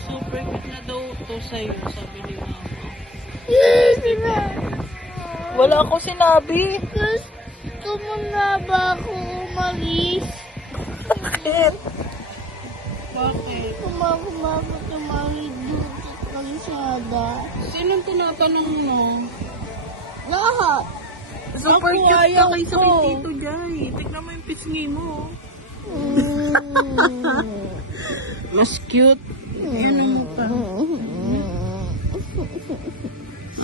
super cute na daw to sa'yo, sabi ni mama. Yes, diba? Wala ako sinabi. Gusto mo na ba ako umalis? Bakit? Bakit? Kumakumako tumalit doon sa kalsada. Sinong tinatanong mo? Lahat. Super Ako, cute ka ayaw kaysa ko. kay Tito Jai. Tignan mo yung pisngi mo. Mas cute. Yan ang mukha.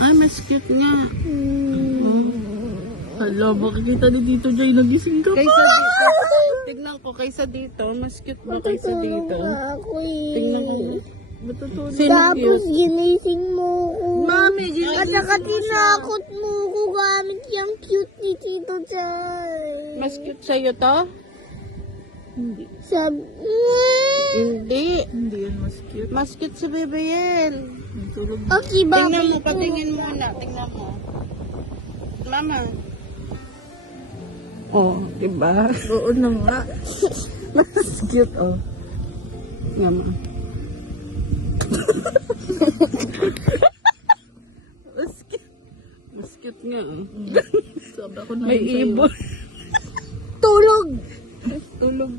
Ah, mas cute nga. Hala, makikita ni Tito Jai nagising ka pa. Kaysa dito. Tignan ko, kaysa dito. Mas cute ba kaysa dito? Ako eh. Tignan ko. Matutulog. Tapos ginising mo ko. Mami, At saka tinakot mo ko gamit yung cute ni Tito Jai. mas cute sa'yo to? Hindi. Sabi, Hindi. Hindi yan mas cute. Mas cute si Bebe yan. Tulog. okay, Tingnan babay mo, ko. patingin muna. Tingnan mo. Mama. Oh, diba? Oo na nga. Mas cute, oh. Mama. Mas cute. Mas cute nga. Oh. Sabi ko na May yun sa'yo. ibon. Tulog. Tulog.